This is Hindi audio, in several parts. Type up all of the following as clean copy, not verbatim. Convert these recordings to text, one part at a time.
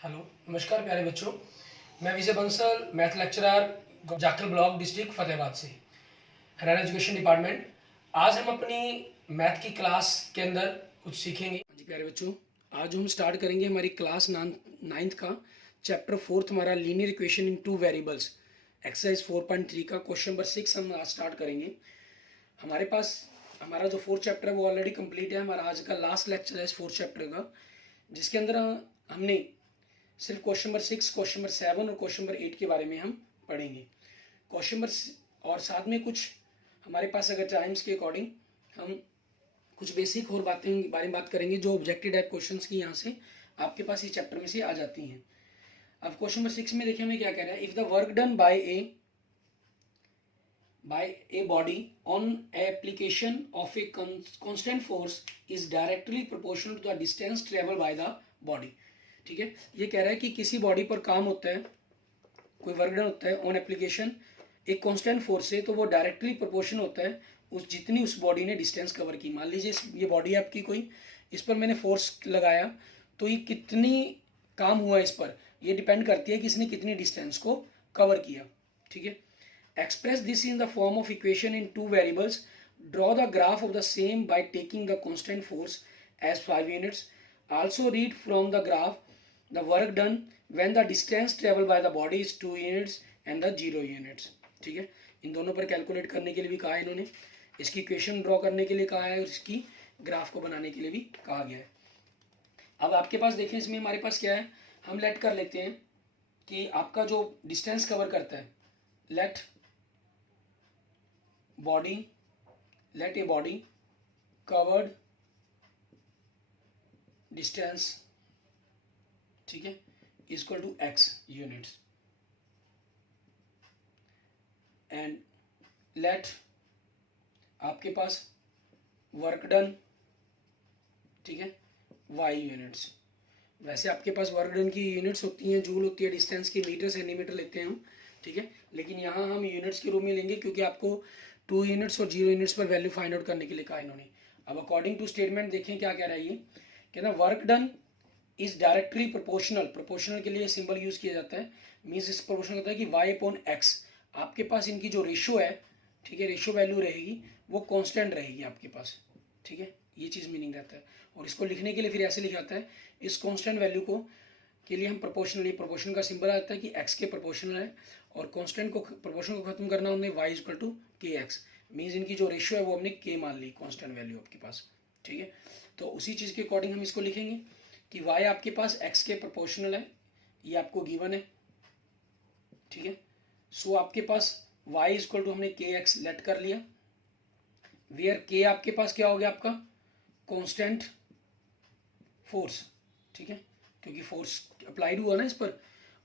हेलो, नमस्कार प्यारे बच्चों। मैं Vijay Bansal, math lecturer, Jakhal block, district Fatehabad से, हरियाणा एजुकेशन डिपार्टमेंट। आज हम अपनी मैथ की क्लास के अंदर कुछ सीखेंगे। जी प्यारे बच्चों, आज हम स्टार्ट करेंगे हमारी क्लास नाइन्थ का चैप्टर 4 हमारा linear equation in two variables, exercise 4.3 का क्वेश्चन नंबर 6 हम आज स्टार्ट करेंगे। हमारे पास हमारा जो 4th चैप्टर है वो ऑलरेडी कंप्लीट है। हमारा आज का लास्ट लेक्चर है इस 4th चैप्टर का, जिसके अंदर हमने सिर्फ क्वेश्चन नंबर 6, क्वेश्चन नंबर 7 और क्वेश्चन नंबर 8 के बारे में हम पढ़ेंगे। क्वेश्चन नंबर और साथ में कुछ हमारे पास अगर टाइम्स के अकॉर्डिंग हम कुछ बेसिक और बातें बारे में बात करेंगे जो ऑब्जेक्टिव टाइप क्वेश्चंस की यहाँ से आपके पास इस चैप्टर में से आ जाती हैं। अब क्वेश्चन नंबर 6 में देखिए हमें क्या कह रहा है। If the work done by a body on application of a constant force is directly proportional to the distance traveled by the body। ठीक है, ये कह रहा है कि किसी बॉडी पर काम होता है, कोई वर्क डन होता है ऑन एप्लीकेशन एक कांस्टेंट फोर्स से, तो वो डायरेक्टली प्रोपोर्शन होता है उस जितनी उस बॉडी ने डिस्टेंस कवर की। मान लीजिए ये बॉडी है आपकी कोई, इस पर मैंने फोर्स लगाया तो ये कितनी काम हुआ इस पर, ये डिपेंड करती है कि इसने कितनी डिस्टेंस को कवर किया। ठीक है, express this in the form of equation in two variables. Draw the graph of the same by taking the constant force as 5 units. Also read from the graph the work done when the distance traveled by the body is 2 units and the 0 units। ठीक है, इन दोनों पर कैलकुलेट करने के लिए भी कहा है इन्होंने, इसकी इक्वेशन ड्रॉ करने के लिए कहा है और इसकी ग्राफ को बनाने के लिए भी कहा गया है। अब आपके पास देखें, इसमें हमारे पास क्या है, हम लेट कर लेते हैं कि आपका जो डिस्टेंस कवर करता है, let a body covered distance, ठीक है, equal to x units, and let आपके पास वर्क डन, ठीक है, y यूनिट्स। वैसे आपके पास वर्क डन की यूनिट्स होती हैं, जूल होती है, डिस्टेंस की मीटर सेंटीमीटर लेते हैं हम, ठीक है, लेकिन यहाँ हम यूनिट्स के रूप में लेंगे क्योंकि आपको 2 यूनिट्स और 0 यूनिट्स पर वैल्यू फाइंड आउट करने के लिए कहा इन्होंने। अब अकॉर्डिंग टू स्टेटमेंट देखें क्या कह रहा है ये, कहना work done is directly proportional. Proportional के लिए सिंबल यूज किया जाता है, मीन्स इस प्रोपोर्शनल होता है कि y अपॉन x। आपके पास इनकी जो रेशियो है, ठीक है, रेशियो वैल्यू रहेगी वो कॉन्स्टेंट रहेगी आपके पास। ठीक है, ये चीज़ मीनिंग रहता है। और इसको लिखने के लिए फिर ऐसे लिखा जाता है, इस कॉन्स्टेंट वैल्यू को के लिए हम प्रोपोर्शनल, ये प्रोपोर्शन का सिंबल आता है कि x के प्रोपोर्शनल है, और कांस्टेंट को प्रोपोर्शन को खत्म करना हमने y इक्वल टू के एक्स, मीन्स इनकी जो रेशियो है वो हमने k मान ली, कांस्टेंट वैल्यू आपके पास। ठीक है, तो उसी चीज़ के अकॉर्डिंग हम इसको लिखेंगे कि y आपके पास x के प्रोपोर्शनल है, ये आपको गिवन है। ठीक है, सो आपके पास y इक्वल टू हमने के एक्स लेट कर लिया, वेयर k आपके पास क्या हो गया आपका कांस्टेंट फोर्स। ठीक है, क्योंकि फोर्स अप्लाइड हुआ ना इस पर,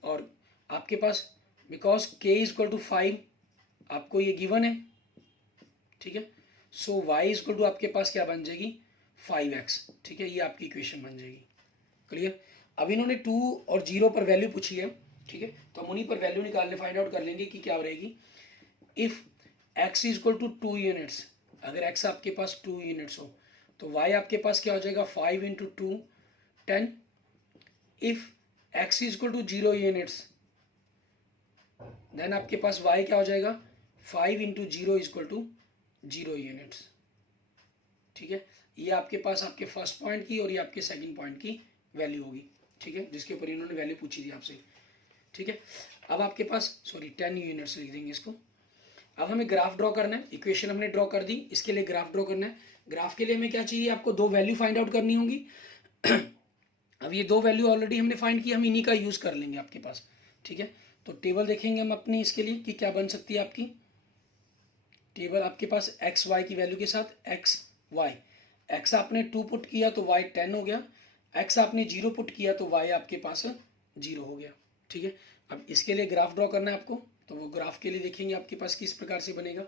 और आपके पास बिकॉज k इक्वल टू 5 आपको ये गिवन है। ठीक है, सो y इक्वल टू आपके पास क्या बन जाएगी 5x। ठीक है, ये आपकी इक्वेशन बन जाएगी। क्लियर। अब इन्होंने 2 और 0 पर वैल्यू पूछी है, ठीक है, तो हम उन्हीं पर वैल्यू निकालने फाइंड आउट कर लेंगे कि क्या रहेगी। If x equal to 2 units, अगर x आपके पास 2 यूनिट्स हो तो y आपके पास क्या हो जाएगा 5 into 2 10। If x equal to 0 units then आपके पास y क्या हो जाएगा 5 इंटू 0 इक्वल टू 0 यूनिट्स। ठीक है, ये आपके पास आपके फर्स्ट पॉइंट की और ये आपके सेकंड पॉइंट की वैल्यू होगी। ठीक है, जिसके ऊपर इन्होंने वैल्यू पूछी थी आपसे। ठीक है, अब आपके पास 10 यूनिट्स लिख देंगे इसको। अब हमें ग्राफ ड्रॉ करना है, इक्वेशन हमने ड्रॉ कर दी, इसके लिए ग्राफ ड्रॉ करना है। ग्राफ के लिए हमें क्या चाहिए, आपको 2 वैल्यू फाइंड आउट करनी होगी। अब ये 2 वैल्यू ऑलरेडी हमने फाइंड की, हम इन्हीं का यूज कर लेंगे आपके पास। ठीक है, तो टेबल देखेंगे हम अपनी इसके लिए कि क्या बन सकती है आपकी टेबल। आपके पास एक्स वाई की वैल्यू के साथ एक्स वाई, एक्स आपने 2 पुट किया तो वाई 10 हो गया, एक्स आपने 0 पुट किया तो वाई आपके पास 0 हो गया। ठीक है, अब इसके लिए ग्राफ ड्रॉ करना है आपको, तो वो ग्राफ के लिए देखेंगे आपके पास किस प्रकार से बनेगा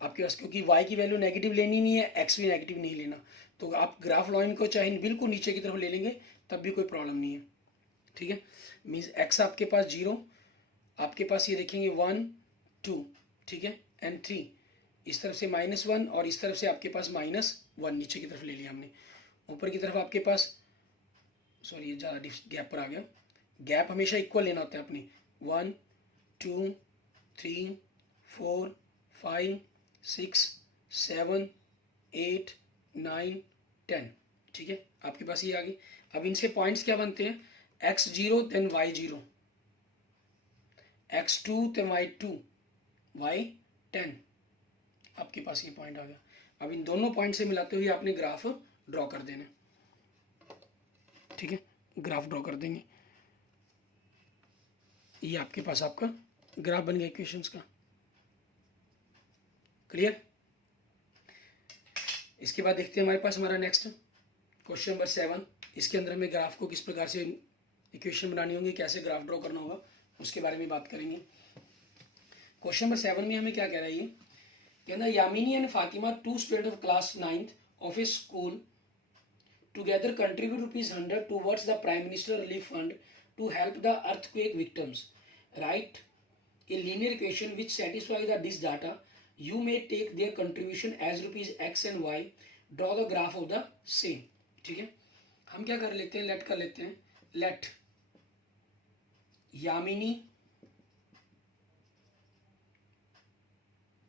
आपके पास, क्योंकि y की वैल्यू नेगेटिव लेनी नहीं है, x भी नेगेटिव नहीं लेना, तो आप ग्राफ लाइन को चाहे बिल्कुल नीचे की तरफ ले लेंगे तब भी कोई प्रॉब्लम नहीं है। ठीक है, मीन्स x आपके पास 0, आपके पास ये देखेंगे 1 2, ठीक है, एंड 3, इस तरफ से -1 और इस तरफ से आपके पास -1, नीचे की तरफ ले लिया हमने। ऊपर की तरफ आपके पास सॉरी ये ज़्यादा गैप पर आ गया, गैप हमेशा इक्वल लेना होता है अपनी, 1 2 3 4 5 6 7 8 9 10, ठीक है, आपके पास ये आ गई। अब इनसे पॉइंट्स क्या बनते हैं, x0 then y0, x2 then y2, y10, आपके पास ये पॉइंट आ गया। अब इन दोनों पॉइंट से मिलाते हुए आपने ग्राफ ड्रॉ कर देना, ठीक है, ग्राफ ड्रॉ कर देंगे, ये आपके पास आपका ग्राफ बन गया इक्वेशंस का। क्लियर। इसके बाद देखते हैं हमारे पास हमारा नेक्स्ट क्वेश्चन नंबर 7। इसके अंदर हमें ग्राफ को किस प्रकार से इक्वेशन बनानी होगी, कैसे ग्राफ ड्रॉ करना होगा, उसके बारे में बात करेंगे। क्वेश्चन नंबर 7 में हमें क्या कह रहा है, ये कहना Yamini and Fatima, 2 student of class 9th of A school together contribute ₹100 towards the Prime Minister Relief Fund to help the earthquake victims. Write a linear equation which satisfies this data. You may take their contribution as ₹X and Y. Draw the graph of the same. ठीक है, हम क्या कर लेते हैं, लेट कर लेते हैं, let Yamini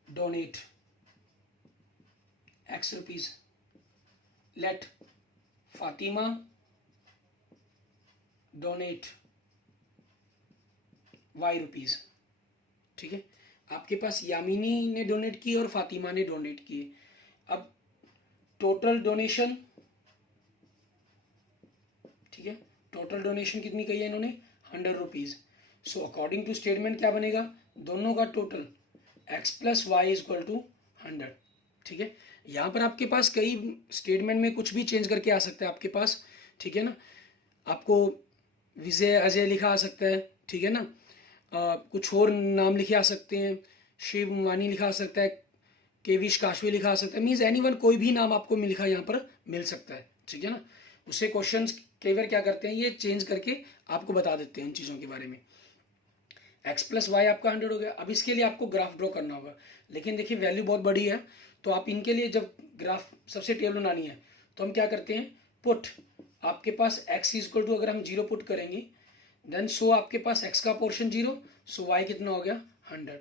donate ₹X, let Fatima donate ₹Y, ठीक है। आपके पास यामिनी ने डोनेट की और फातिमा ने डोनेट की। अब टोटल डोनेशन, ठीक है, टोटल डोनेशन कितनी कही है इन्होंने, ₹100। सो अकॉर्डिंग टू स्टेटमेंट क्या बनेगा, दोनों का टोटल x + y = 100, ठीक है। यहाँ पर आपके पास कई स्टेटमेंट में कुछ भी चेंज करके आ सकता है आपके पास, ठीक है ना, आपको विजय अजय लिखा आ सकता है, ठीक है ना, कुछ और नाम लिखे आ सकते हैं, शिव मानी लिखा आ सकता है, केविश काशवी लिखा आ सकता है, मीन्स एनीवन, कोई भी नाम आपको लिखा यहाँ पर मिल सकता है, ठीक है ना। उससे क्वेश्चन कई बार क्या करते हैं, ये चेंज करके आपको बता देते हैं इन चीज़ों के बारे में। x + y आपका 100 हो गया। अब इसके लिए आपको ग्राफ ड्रॉ करना होगा, लेकिन देखिए वैल्यू बहुत बड़ी है, तो आप इनके लिए जब ग्राफ सबसे टेबल बनानी है तो हम क्या करते हैं, पुट आपके पास x = अगर हम 0 पुट करेंगे, देन सो आपके पास x का पोर्शन 0, सो y कितना हो गया 100,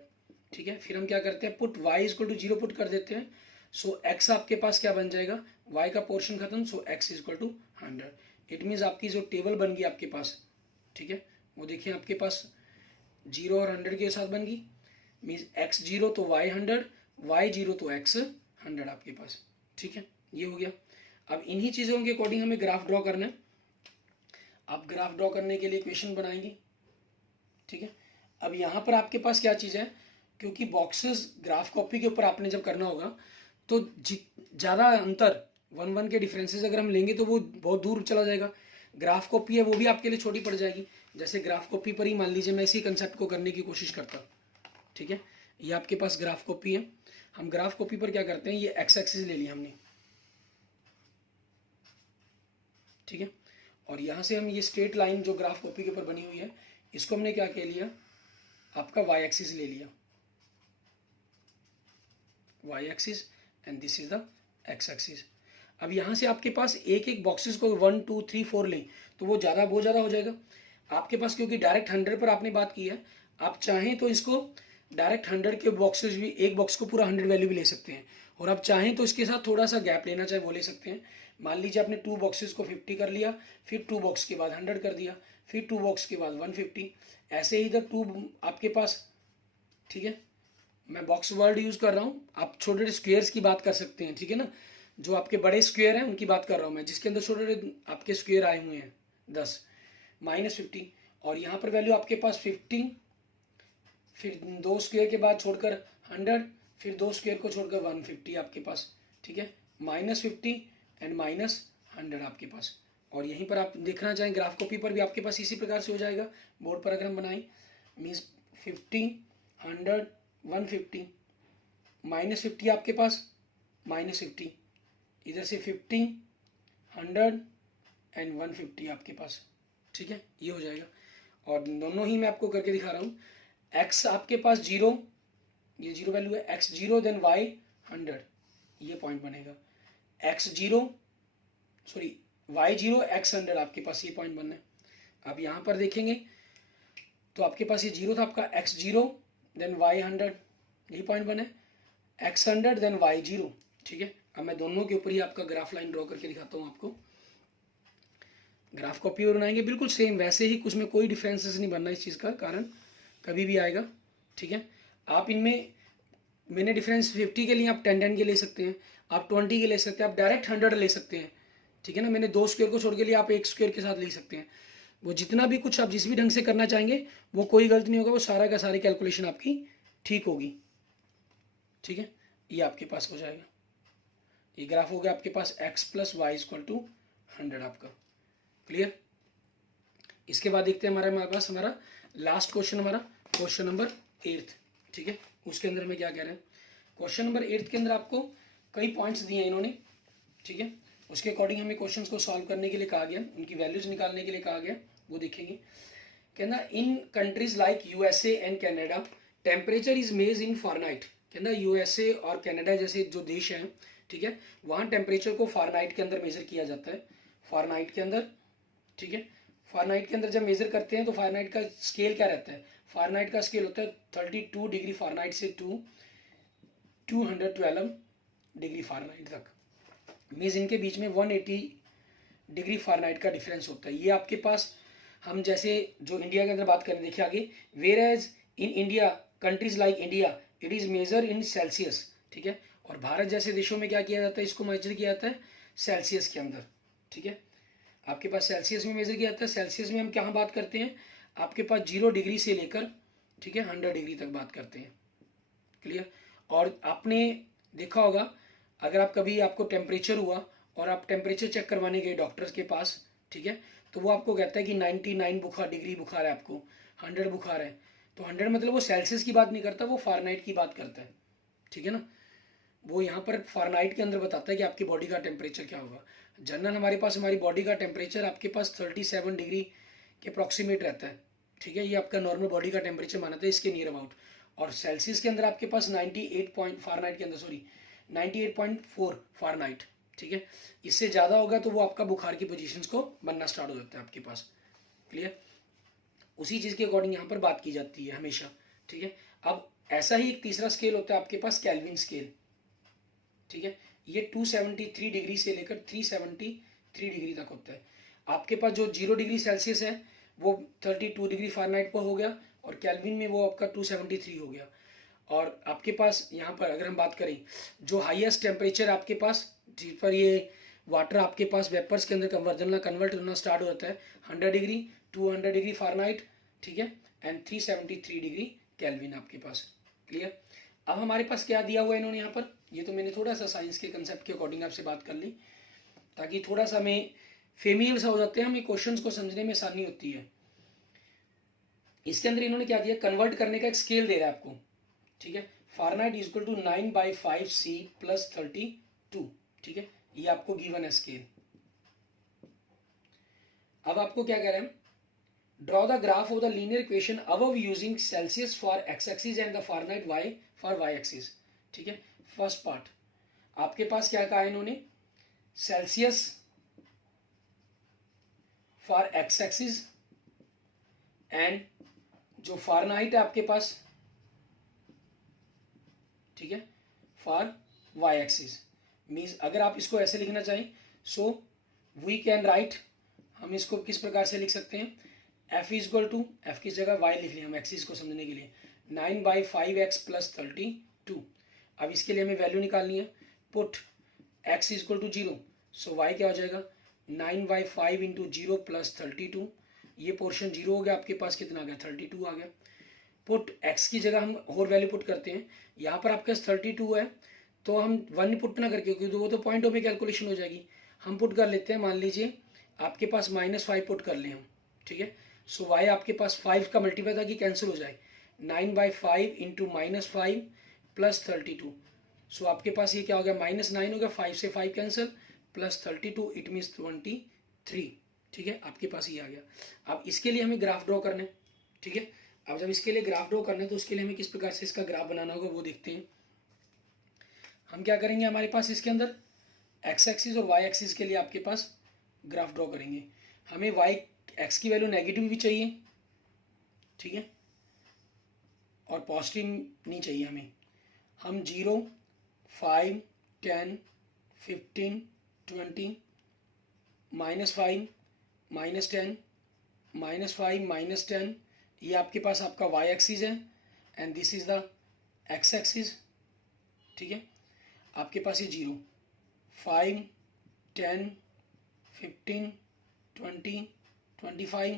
ठीक है। फिर हम क्या करते हैं, पुट y = 0 पुट कर देते हैं, सो x आपके पास क्या बन जाएगा, y का पोर्शन खत्म, सो x = 100। इट मीन्स आपकी जो टेबल बन गई आपके पास, ठीक है, वो देखिए आपके पास 0 और 100 के साथ बन गई, मीन्स x0 तो y 100, y0 तो x 100 आपके पास, ठीक है, ये हो गया। अब इन्हीं चीज़ों के अकॉर्डिंग हमें ग्राफ ड्रॉ करना है। आप ग्राफ ड्रॉ करने के लिए इक्वेशन बनाएंगे, ठीक है। अब यहाँ पर आपके पास क्या चीज़ है, क्योंकि बॉक्सेस ग्राफ कॉपी के ऊपर आपने जब करना होगा तो ज़्यादा अंतर 1-1 के डिफरेंसेस अगर हम लेंगे तो वो बहुत दूर चला जाएगा। ग्राफ कॉपी है वो भी आपके लिए छोटी पड़ जाएगी। जैसे ग्राफ कॉपी पर ही मान लीजिए मैं इसी कंसेप्ट को करने की कोशिश करता हूँ, ठीक है। ये आपके पास ग्राफ कॉपी है, हम ग्राफ कॉपी पर क्या करते हैं, ये एक्स एक्सिस ले लिया हमने, ठीक है, और यहाँ से हम ये स्ट्रेट लाइन जो ग्राफ कॉपी के ऊपर बनी हुई है इसको हमने क्या कह लिया, आपका वाई एक्सिस ले लिया, Y axis, and this is the X axis. अब यहाँ से आपके पास एक एक बॉक्सेस को 1 2 3 4 लें तो वो ज़्यादा हो जाएगा आपके पास, क्योंकि डायरेक्ट 100 पर आपने बात की है। आप चाहें तो इसको डायरेक्ट 100 के बॉक्सेस भी, एक बॉक्स को पूरा 100 वैल्यू भी ले सकते हैं, और आप चाहें तो इसके साथ थोड़ा सा गैप लेना चाहे वो ले सकते हैं। मान लीजिए आपने 2 बॉक्सेस को 50 कर लिया, फिर 2 बॉक्स के बाद 100 कर दिया, फिर 2 बॉक्स के बाद 150, ऐसे ही इधर 2 आपके पास, ठीक है। मैं बॉक्स वर्ड यूज़ कर रहा हूँ, आप छोटे छोटे स्क्वेयर्स की बात कर सकते हैं, ठीक है ना। जो आपके बड़े स्क्वेयर हैं उनकी बात कर रहा हूँ मैं, जिसके अंदर छोटे छोटे आपके स्क्वेयर आए हुए हैं 10 -50, और यहाँ पर वैल्यू आपके पास 50, फिर 2 स्क्वेयर के बाद छोड़कर 100, फिर 2 स्क्वेयर को छोड़कर 150 आपके पास, ठीक है, -50 एंड -100 आपके पास। और यहीं पर आप देखना चाहें ग्राफ कॉपी पर भी आपके पास इसी प्रकार से हो जाएगा। बोर्ड पर अगर हम बनाएं, मीन्स 50 100 150 -50 आपके पास, -50 इधर से 50 100 एंड 150 आपके पास, ठीक है, ये हो जाएगा। और दोनों ही मैं आपको करके दिखा रहा हूँ। x आपके पास 0, ये 0 वैल्यू है, x0 देन y 100, ये पॉइंट बनेगा। x0 सॉरी y0 x100 आपके पास ये पॉइंट बनना है। अब यहाँ पर देखेंगे तो आपके पास ये 0 था आपका x0 देन y100 ये पॉइंट बने, x100 देन y0, ठीक है। अब मैं दोनों के ऊपर ही आपका ग्राफ लाइन ड्रॉ करके दिखाता हूँ आपको। ग्राफ कॉपी और बनाएंगे बिल्कुल सेम वैसे ही, कुछ में कोई डिफरेंसेस नहीं बनना इस चीज़ का कारण कभी भी आएगा, ठीक है। आप इनमें मैंने डिफरेंस 50 के लिए आप 10 के ले सकते हैं, आप 20 के ले सकते हैं, आप डायरेक्ट 100 ले सकते हैं, ठीक है ना। मैंने 2 स्क्वायर को छोड़ के लिए आप 1 स्क्वायर के साथ ले सकते हैं। वो जितना भी कुछ आप जिस भी ढंग से करना चाहेंगे वो कोई गलत नहीं होगा, वो सारा का सारी कैलकुलेशन आपकी ठीक होगी, ठीक है। ये आपके पास हो जाएगा, ये ग्राफ हो गया आपके पास x plus Y equal to 100 आपका, क्लियर। इसके बाद देखते हैं हमारे पास हमारा लास्ट क्वेश्चन, हमारा क्वेश्चन नंबर 8, ठीक है। उसके अंदर में क्या कह रहे हैं, क्वेश्चन नंबर 8 के अंदर आपको कई पॉइंट्स दिए हैं इन्होंने, ठीक है। उसके अकॉर्डिंग हमें क्वेश्चंस को सॉल्व करने के लिए कहा गया, उनकी वैल्यूज निकालने के लिए कहा गया, वो देखेंगे। कहना in countries like USA and Canada temperature is measure in Fahrenheit. कहना यूएसए और कनाडा जैसे जो देश हैं, ठीक है, वहाँ टेम्परेचर को फारेनहाइट के अंदर मेजर किया जाता है, फारेनहाइट के अंदर, ठीक है। फारेनहाइट के अंदर जब मेजर करते हैं तो फारेनहाइट का स्केल क्या रहता है, फारेनहाइट का स्केल होता है 32 डिग्री फारेनहाइट से 212 डिग्री फारेनहाइट तक, मीन्स इनके बीच में 180 डिग्री फारेनहाइट का डिफरेंस होता है। ये आपके पास हम जैसे जो इंडिया के अंदर बात करें, देखिए आगे, whereas in India countries like India it is measure in Celsius, ठीक है। और भारत जैसे देशों में क्या किया जाता है, इसको मेजर किया जाता है सेल्सियस के अंदर, ठीक है। आपके पास सेल्सियस में मेजर किया जाता है। सेल्सियस में हम क्या बात करते हैं, आपके पास 0 डिग्री से लेकर, ठीक है, 100 डिग्री तक बात करते हैं, क्लियर। और आपने देखा होगा अगर आप कभी आपको टेम्परेचर हुआ और आप टेम्परेचर चेक करवाने गए डॉक्टर्स के पास, ठीक है, तो वो आपको कहता है कि 99 डिग्री बुखार है आपको, 100 बुखार है, तो 100 मतलब वो सेल्सियस की बात नहीं करता, वो फारेनहाइट की बात करता है, ठीक है ना। वो यहाँ पर फारेनहाइट के अंदर बताता है कि आपकी बॉडी का टेम्परेचर क्या होगा। जनरल हमारे पास हमारी बॉडी का टेम्परेचर आपके पास 37 डिग्री के अप्रॉक्सीमेट रहता है, ठीक है। ये आपका नॉर्मल बॉडी का टेम्परेचर माना था इसके नियर अबाउट। और सेल्सियस के अंदर आपके पास 98 पॉइंट फारेनहाइट के अंदर 98.4 फारेनहाइट, ठीक है। इससे ज़्यादा होगा तो वो आपका बुखार की पोजीशंस को बनना स्टार्ट हो जाता है आपके पास, क्लियर। उसी चीज़ के अकॉर्डिंग यहाँ पर बात की जाती है हमेशा, ठीक है। अब ऐसा ही एक तीसरा स्केल होता है आपके पास केल्विन स्केल, ठीक है। ये 273 डिग्री से लेकर 373 डिग्री तक होता है। आपके पास जो 0 डिग्री सेल्सियस है वो 32 डिग्री फारेनहाइट पर हो गया, और केल्विन में वो आपका 273 हो गया। और आपके पास यहाँ पर अगर हम बात करें जो हाईएस्ट टेम्परेचर आपके पास जिस पर ये वाटर आपके पास वेपर्स के अंदर कन्वर्ट होना स्टार्ट हो जाता है 100 डिग्री 200 डिग्री फारेनहाइट, ठीक है, एंड 373 डिग्री केल्विन आपके पास, क्लियर। अब हमारे पास क्या दिया हुआ है इन्होंने यहाँ पर, ये तो मैंने थोड़ा सा साइंस के कंसेप्ट के अकॉर्डिंग आपसे बात कर ली ताकि थोड़ा सा हमें फेमिलियर सा हो जाते हैं, हमें क्वेश्चंस को समझने में आसानी होती है। इसके अंदर इन्होंने क्या दिया, कन्वर्ट करने का एक स्केल दे रहा है आपको, ठीक है। Fahrenheit is equal to 9/5C plus 32, ठीक है, ये आपको गिवन है स्केल। अब आपको क्या कह रहे हैं, draw the graph of the linear equation above using Celsius for X axis and the Fahrenheit Y for Y axis, ठीक है। फर्स्ट पार्ट आपके पास क्या कहा है इन्होंने, Celsius for X axis and जो फारेनहाइट है आपके पास, ठीक है, फॉर वाई एक्सिस। मीन्स अगर आप इसको ऐसे लिखना चाहें सो वी कैन राइट, हम इसको किस प्रकार से लिख सकते हैं, F is equal to, F की जगह वाई लिख लिया हम एक्सिस को समझने के लिए, 9/5x प्लस 32। अब इसके लिए हमें वैल्यू निकालनी है, put x is equal to 0, so y क्या हो जाएगा 9/5 इंटू 0 प्लस 32, ये पोर्शन 0 हो गया, आपके पास कितना आ गया 32 आ गया। पुट x की जगह हम और वैल्यू पुट करते हैं, यहाँ पर आपके पास 32 है तो हम 1 पुट ना करके, क्योंकि वो तो पॉइंटों में कैलकुलेशन हो जाएगी, हम पुट कर लेते हैं, मान लीजिए आपके पास -5 पुट कर लें हम, ठीक है। सो y आपके पास 5 का मल्टीप्लाई था कि कैंसिल हो जाए, 9/5 इंटू -5 प्लस 32, सो आपके पास ये क्या हो गया -9 हो गया, 5 से 5 कैंसिल, प्लस 32 इट मीन्स 23, ठीक है, आपके पास ये आ गया। अब इसके लिए हमें ग्राफ ड्रॉ करना है, ठीक है। अब जब इसके लिए ग्राफ ड्रॉ करना है तो उसके लिए हमें किस प्रकार से इसका ग्राफ बनाना होगा वो देखते हैं। हम क्या करेंगे, हमारे पास इसके अंदर एक्स एक्सिस और वाई एक्सिस के लिए आपके पास ग्राफ ड्रॉ करेंगे। हमें वाई एक्स की वैल्यू नेगेटिव भी चाहिए, ठीक है, और पॉजिटिव नहीं चाहिए हमें। हम 0, 5, 10, 15, 20, -5, -10, -5, -10, ये आपके पास आपका वाई एक्सिस है and this is the X axis, ठीक है। आपके पास ये 0, 5, 10, 15, 20, 25,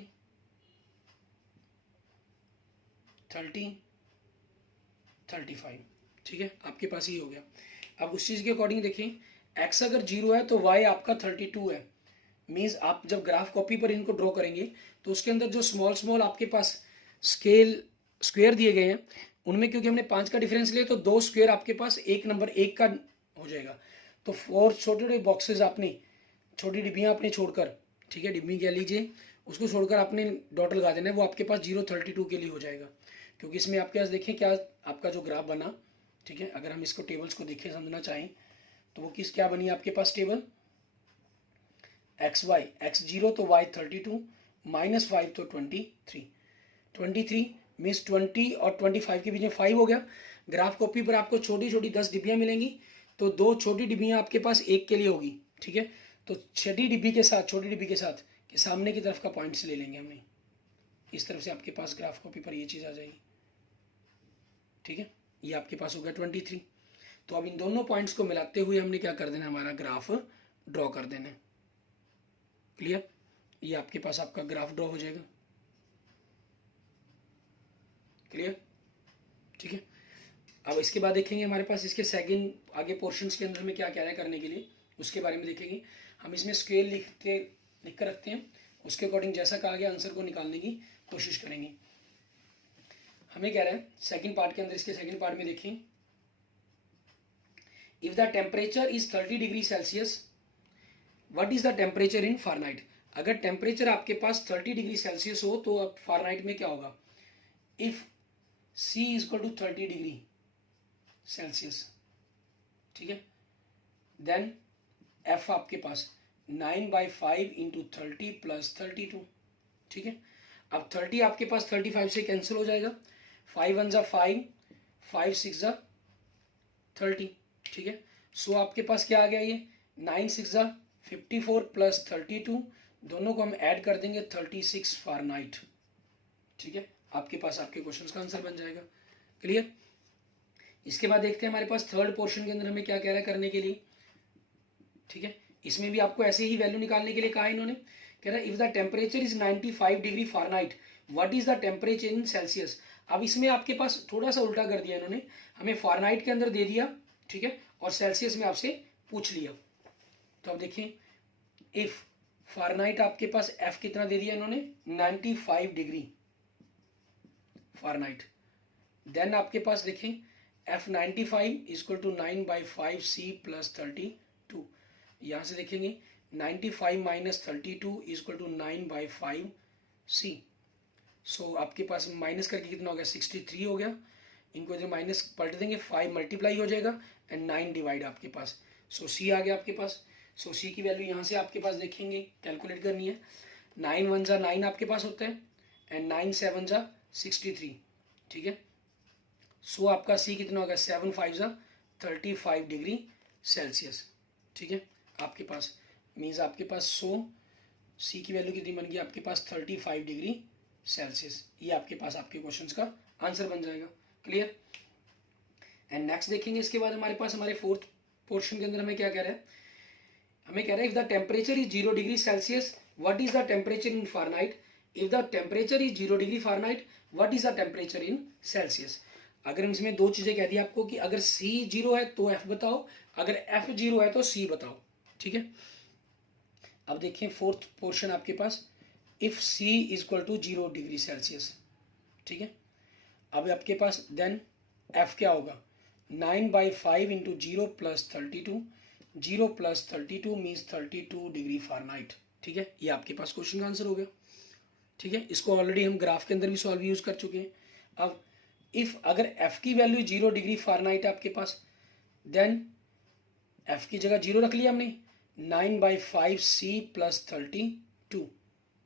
30, 35, ठीक है, आपके पास ये हो गया। अब उस चीज़ के अकॉर्डिंग देखें, एक्स अगर 0 है तो वाई आपका 32 है। मीन्स आप जब ग्राफ कॉपी पर इनको ड्रॉ करेंगे तो उसके अंदर जो स्मॉल स्मॉल आपके पास स्क्वेयर दिए गए हैं उनमें क्योंकि हमने 5 का डिफरेंस लिया तो 2 स्क्वेयर आपके पास एक नंबर 1 का हो जाएगा। तो 4 छोटे छोटे बॉक्सेस आपने, छोटी डिब्बियाँ आपने छोड़कर, ठीक है, डिब्बी कह लीजिए, उसको छोड़कर आपने डॉट लगा देना है, वो आपके पास 032 के लिए हो जाएगा। क्योंकि इसमें आपके पास देखें क्या आपका जो ग्राफ बना, ठीक है, अगर हम इसको टेबल्स को देखें समझना चाहें तो वो किस क्या बनी आपके पास टेबल, एक्स वाई, एक्स 0 तो वाई 32, -5 तो 23, 23 मीन्स 20 और 25 के बीच में 5 हो गया। ग्राफ कॉपी पर आपको छोटी छोटी 10 डिब्बियाँ मिलेंगी तो 2 छोटी डिब्बियाँ आपके पास एक के लिए होगी, ठीक है। तो छोटी डिब्बी के साथ, छोटी डिब्बी के साथ के सामने की तरफ का पॉइंट्स ले लेंगे हमें, इस तरफ से आपके पास ग्राफ कॉपी पर ये चीज़ आ जाएगी, ठीक है। ये आपके पास हो गया 23। तो अब इन दोनों पॉइंट्स को मिलाते हुए हमने क्या कर देना, हमारा ग्राफ ड्रॉ कर देना। क्लियर, ये आपके पास आपका ग्राफ ड्रॉ हो जाएगा। क्लियर, ठीक है। अब इसके बाद देखेंगे हमारे पास इसके सेकंड आगे पोर्शंस के अंदर में क्या क्या है करने के लिए, उसके बारे में देखेंगे। हम इसमें स्केल लिख कर रखते हैं, उसके अकॉर्डिंग जैसा कहा गया आंसर को निकालने की कोशिश करेंगे। हमें कह रहा है सेकंड पार्ट के अंदर, इसके सेकंड पार्ट में देखिए, if the temperature is 30 degree Celsius, what is the temperature in Fahrenheit. अगर टेम्परेचर आपके पास 30 डिग्री सेल्सियस हो तो फारेनहाइट में क्या होगा, if C is equal to 30 degree Celsius, ठीक है, देन F आपके पास 9/5 इंटू 30 प्लस 32, ठीक है। अब 30 आपके पास 35 से कैंसिल हो जाएगा, 5 1 जा 5, 5 6 जा 30, ठीक है। सो आपके पास क्या आ गया, ये 9 6 जा 54 प्लस 32, दोनों को हम ऐड कर देंगे 36 फारेनहाइट, ठीक है। आपके पास आपके क्वेश्चन का आंसर बन जाएगा। क्लियर, इसके बाद देखते हैं हमारे पास थर्ड पोर्शन के अंदर हमें क्या कह रहा है करने के लिए, ठीक है। इसमें भी आपको ऐसे ही वैल्यू निकालने के लिए कहा इन्होंने, कह रहा है if the temperature is 95 degree Fahrenheit what is the temperature in Celsius. अब इसमें आपके पास थोड़ा सा उल्टा कर दिया इन्होंने, हमें फारेनहाइट के अंदर दे दिया, ठीक है, और सेल्सियस में आपसे पूछ लिया। तो अब देखें, इफ फारेनहाइट आपके पास एफ कितना दे दिया इन्होंने, 95 डिग्री फारेनहाइट, देन आपके पास देखें F 95 equal to 9/5 C plus 32, यहाँ से देखेंगे 95 minus 32 equal to 9/5 C। So आपके पास माइनस करके कितना हो गया, 63 हो गया। इनको इधर माइनस पलट देंगे, 5 मल्टीप्लाई हो जाएगा एंड 9 डिवाइड आपके पास। सो C आ गया आपके पास। सो C की वैल्यू यहाँ से आपके पास देखेंगे, कैलकुलेट करनी है। 9 1 जा 9 आपके पास होता है एंड 9 7 जा 63, ठीक है। सो आपका C कितना होगा, 7 5 जा 35 डिग्री सेल्सियस, ठीक है। आपके पास मीन्स आपके पास C की वैल्यू कितनी बन गई आपके पास, 35 डिग्री सेल्सियस। ये आपके पास आपके क्वेश्चंस का आंसर बन जाएगा। क्लियर, एंड नेक्स्ट देखेंगे इसके बाद हमारे पास हमारे फोर्थ पोर्शन के अंदर हमें क्या कह रहा है, हमें कह रहा है if the temperature is 0 degree Celsius what is the temperature in Fahrenheit. If the temperature is 0 degree Fahrenheit what is the temperature in Celsius. अगर हम इसमें दो चीजें कह दी आपको कि अगर C 0 है तो F बताओ, अगर F 0 है तो C बताओ, ठीक है। अब देखिए फोर्थ पोर्शन आपके पास, if C is equal to 0 degree Celsius, ठीक है। अब आपके पास देन F क्या होगा, 9/5 into 0 plus 32, 0 plus 32 means 32 degree Fahrenheit, ठीक है। ये आपके पास क्वेश्चन का आंसर हो गया, ठीक है। इसको ऑलरेडी हम ग्राफ के अंदर भी सॉल्व यूज कर चुके हैं। अब इफ अगर F की वैल्यू 0 डिग्री फारेनहाइट है आपके पास, देन F की जगह 0 रख लिया हमने, 9/5c प्लस 32,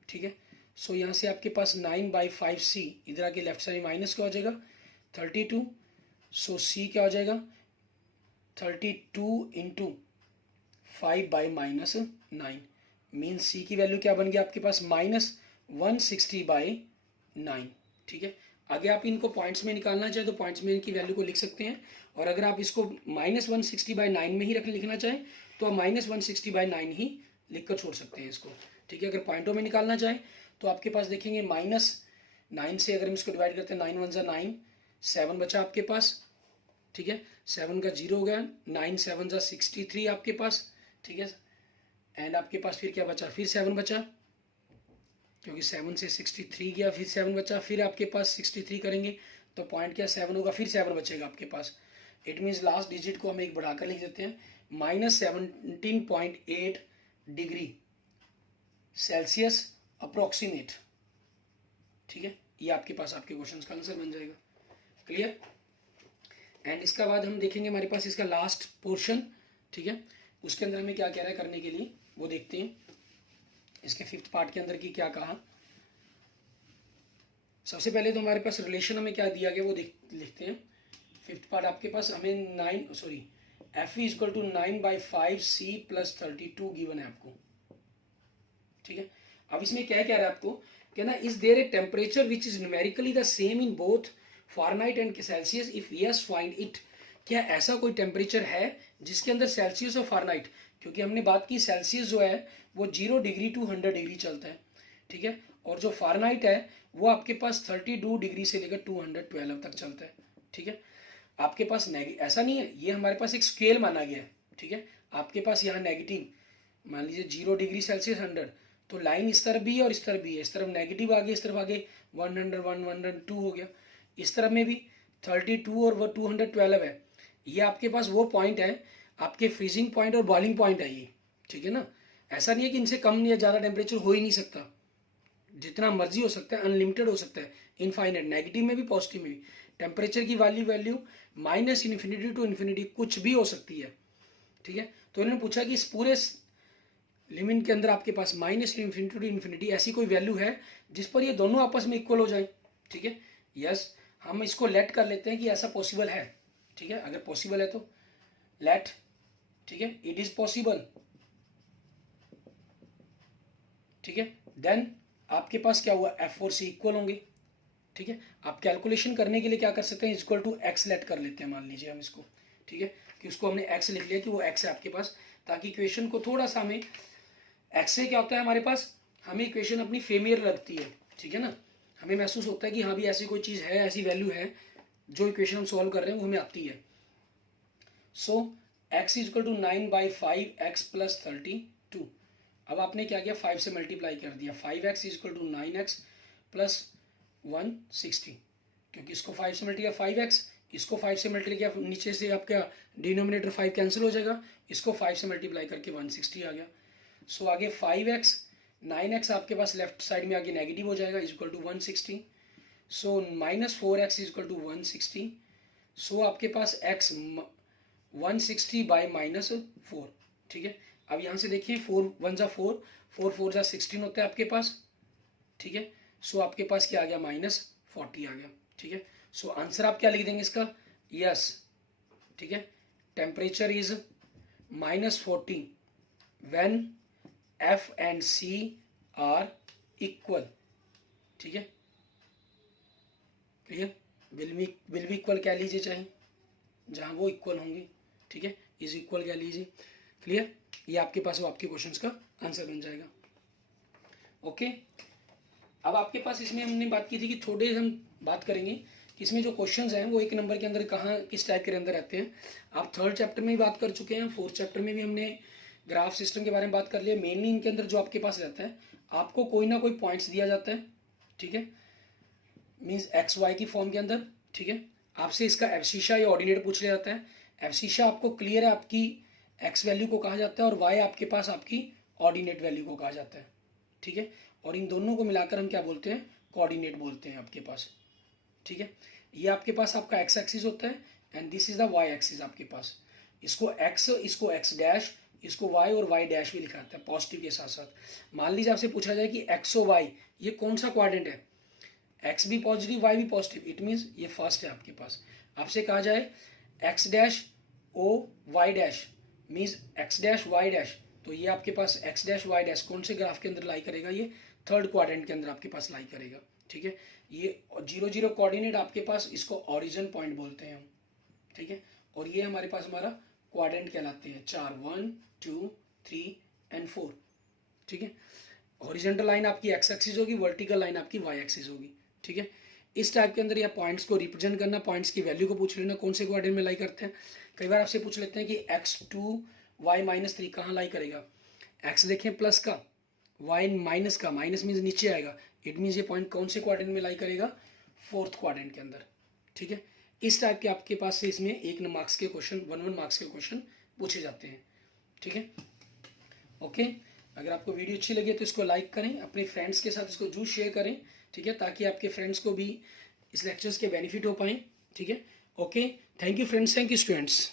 ठीक है। सो यहाँ से आपके पास 9/5c, इधर आके लेफ्ट साइड माइनस क्या हो जाएगा 32, सो c क्या हो जाएगा 32 इंटू 5/-9, मीन्स c की वैल्यू क्या बन गया आपके पास -160/9, ठीक है। आगे आप इनको पॉइंट्स में निकालना चाहें तो पॉइंट्स में इनकी वैल्यू को लिख सकते हैं, और अगर आप इसको -160/9 में ही लिखना चाहें तो आप -160/9 ही लिख कर छोड़ सकते हैं इसको, ठीक है। अगर पॉइंटों में निकालना चाहें तो आपके पास देखेंगे -9 से अगर हम इसको डिवाइड करते हैं 9 1 9, 7 बचा आपके पास, ठीक है। 7 का 0 हो गया, 9 7 63 आपके पास, ठीक है। एंड आपके पास फिर क्या बचा, फिर 7 बचा, क्योंकि 7 से 63 गया, फिर 7 बचा, फिर आपके पास 63 करेंगे तो पॉइंट क्या 7 होगा, फिर 7 बचेगा आपके पास। इट मीन्स लास्ट डिजिट को हम एक बढ़ाकर लिख देते हैं -17.8 डिग्री सेल्सियस अप्रोक्सीमेट, ठीक है। ये आपके पास आपके क्वेश्चन का आंसर बन जाएगा। क्लियर। एंड इसका बाद हम देखेंगे हमारे पास इसका लास्ट पोर्शन, ठीक है। उसके अंदर हमें क्या कह रहा है करने के लिए वो देखते हैं। इसके 5th पार्ट के अंदर की क्या कहा। सबसे पहले तो हमारे पास रिलेशन हमें क्या दिया गया वो लिखते हैं। 5th पार्ट आपके पास हमें F is equal to 9/5c plus 32 given है आपको, ठीक है। अब इसमें क्या कह रहा है आपको, कहना is there a temperature which is numerically the same in both Fahrenheit and Celsius, if yes find it. क्या ऐसा कोई टेम्परेचर है जिसके अंदर सेल्सियस और फारेनहाइट, क्योंकि हमने बात की सेल्सियस जो है वो 0 डिग्री टू 100 डिग्री चलता है, ठीक है। और जो फारेनहाइट है वो आपके पास 32 डिग्री से लेकर 212 तक चलता है, ठीक है। आपके पास ऐसा नहीं है, ये हमारे पास एक स्केल माना गया है, ठीक है। आपके पास यहाँ नेगेटिव मान लीजिए 0 डिग्री सेल्सियस 100, तो लाइन इस तरफ भी है और इस तरफ भी है, इस तरफ नेगेटिव आ गया, इस तरफ आगे 101 102 हो गया, इस तरफ में भी 32 और वो 212 है। ये आपके पास वो पॉइंट है, आपके फ्रीजिंग पॉइंट और बॉइलिंग पॉइंट है ये, ठीक है ना। ऐसा नहीं है कि इनसे कम या ज़्यादा टेम्परेचर हो ही नहीं सकता, जितना मर्जी हो सकता है, अनलिमिटेड हो सकता है, इनफाइनाइट, नेगेटिव में भी पॉजिटिव में भी। टेम्परेचर की वैल्यू -इन्फिनिटी टू इन्फिनिटी कुछ भी हो सकती है, ठीक है। तो इन्होंने पूछा कि इस पूरे लिमिट के अंदर आपके पास -इन्फिनिटी टू इन्फिनिटी ऐसी कोई वैल्यू है जिस पर ये दोनों आपस में इक्वल हो जाए, ठीक है। यस, हम इसको लेट कर लेते हैं कि ऐसा पॉसिबल है, ठीक है। अगर पॉसिबल है तो लेट, ठीक है, इट इज पॉसिबल, ठीक है। देन आपके पास क्या हुआ, F और C इक्वल होंगे, ठीक है। आप कैलकुलेशन करने के लिए क्या कर सकते हैं, इक्वल टू x लेट कर लेते हैं, मान लीजिए हम इसको, ठीक है, कि उसको हमने x लिख लिया कि वो x है आपके पास, ताकि इक्वेशन को थोड़ा सा हमें x से क्या होता है हमारे पास, हमें इक्वेशन अपनी फेमियर लगती है, ठीक है ना। हमें महसूस होता है कि हाँ भी ऐसी कोई चीज़ है, ऐसी वैल्यू है जो इक्वेशन हम सॉल्व कर रहे हैं वो हमें आती है। So x is equal to 9/5x plus 32। अब आपने क्या किया, 5 से मल्टीप्लाई कर दिया, 5x is equal to 9x plus 160, क्योंकि इसको 5 से मल्टीप्लाई 5x, इसको 5 से मल्टीप्लाई किया, नीचे से आपका डिनोमिनेटर 5 कैंसिल हो जाएगा, इसको 5 से मल्टीप्लाई करके 160 आ गया। सो आगे 5x 9x आपके पास लेफ्ट साइड में आगे नेगेटिव हो जाएगा, is equal to 160। So -4x is equal to 160। So आपके पास x 160/-4, ठीक है। अब यहाँ से देखिए 4 1 जा 4, 4 4 जा 16 होता है आपके पास, ठीक है। सो आपके पास क्या आ गया, -40 आ गया, ठीक है। सो आंसर आप क्या लिख देंगे इसका, यस, ठीक है। Temperature is -40 when F and C are equal, ठीक है। क्लियर। विल बी इक्वल क्या लीजिए चाहे, जहाँ वो इक्वल होंगे, ठीक है, इज इक्वल क्या लीजिए। क्लियर। ये आपके पास वो आपके क्वेश्चंस का आंसर बन जाएगा। ओके। अब आपके पास इसमें हमने बात की थी कि थोड़े हम बात करेंगे कि इसमें जो क्वेश्चंस हैं वो एक नंबर के अंदर कहाँ किस टाइप के अंदर रहते हैं। आप 3rd चैप्टर में भी बात कर चुके हैं, 4th चैप्टर में भी हमने ग्राफ सिस्टम के बारे में बात कर लिया। मेनली इनके अंदर जो आपके पास रहता है, आपको कोई ना कोई पॉइंट्स दिया जाता है, ठीक है, मीन्स XY की फॉर्म के अंदर, ठीक है। आपसे इसका एब्सिशा या ऑर्डिनेट पूछ लिया जाता है। एब्सिशा आपको क्लियर है, आपकी x वैल्यू को कहा जाता है, और y आपके पास आपकी ऑर्डिनेट वैल्यू को कहा जाता है, ठीक है। और इन दोनों को मिलाकर हम क्या बोलते हैं, कोऑर्डिनेट बोलते हैं आपके पास, ठीक है। ये आपके पास आपका x एक्सिस होता है and this is the y axis आपके पास। इसको x, इसको x डैश, इसको y और y डैश भी लिखा जाता है पॉजिटिव के साथ साथ। मान लीजिए आपसे पूछा जाए कि x और y ये कौन सा क्वाड्रेंट है, x भी पॉजिटिव y भी पॉजिटिव, इट मीन्स ये फर्स्ट है आपके पास। आपसे कहा जाए x dash o y dash means x dash y dash, तो ये आपके पास x डैश y डैश कौन से ग्राफ के अंदर लाई करेगा, ये थर्ड क्वाड्रेंट के अंदर आपके पास लाई करेगा। ठीक है, ये 0 0 कोऑर्डिनेट आपके पास, इसको ओरिजिन पॉइंट बोलते हैं हम। ठीक है, और ये हमारे पास हमारा क्वाड्रेंट कहलाते हैं 4, 1 2 3 एंड 4। ठीक है, हॉरिजॉन्टल लाइन आपकी एक्स एक्सिस होगी, वर्टिकल लाइन आपकी वाई एक्सिस होगी। ठीक है, इस टाइप के अंदर या पॉइंट्स को रिप्रेजेंट करना, पॉइंट्स की वैल्यू को पूछ लेना कौन से क्वाड्रेंट में लाई करते हैं। कई बार आपसे पूछ लेते हैं कि x2 y-3 कहाँ लाई करेगा, x देखें प्लस का, y माइनस का, माइनस मीन्स नीचे आएगा, इट मीन्स ये पॉइंट कौन से क्वाड्रेंट में लाई करेगा, फोर्थ क्वाड्रेंट के अंदर। ठीक है, इस टाइप के आपके पास से इसमें 1 मार्क्स के क्वेश्चन, 1 मार्क्स के क्वेश्चन पूछे जाते हैं। ठीक है, ओके। अगर आपको वीडियो अच्छी लगे तो इसको लाइक करें, अपने फ्रेंड्स के साथ इसको जरूर शेयर करें। ठीक है, ताकि आपके फ्रेंड्स को भी इस लेक्चर्स के बेनिफिट हो पाएँ। ठीक है, okay, thank you friends, thank you students.